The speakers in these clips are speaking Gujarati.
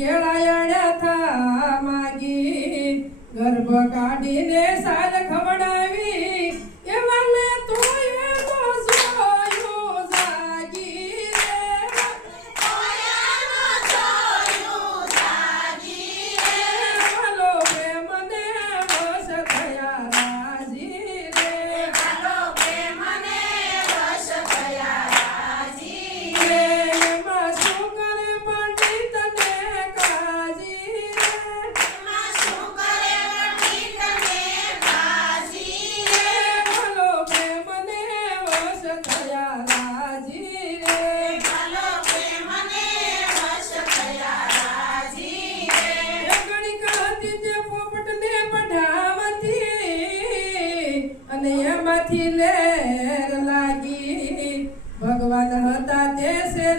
કેળાયણ થા માગી. ગર્ભ કાઢીને સાલ ખવડા नियमथी लागी। भगवान हता ते से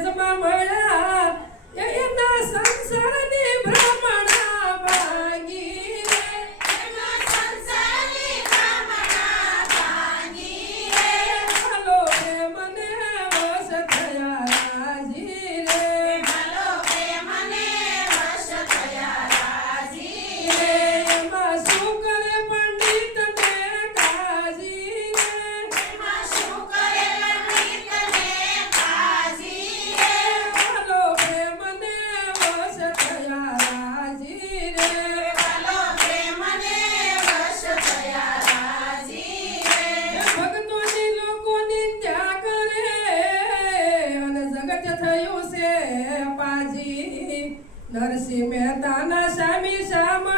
નરસિંહ મહેતાના સ્વામી શ્યામ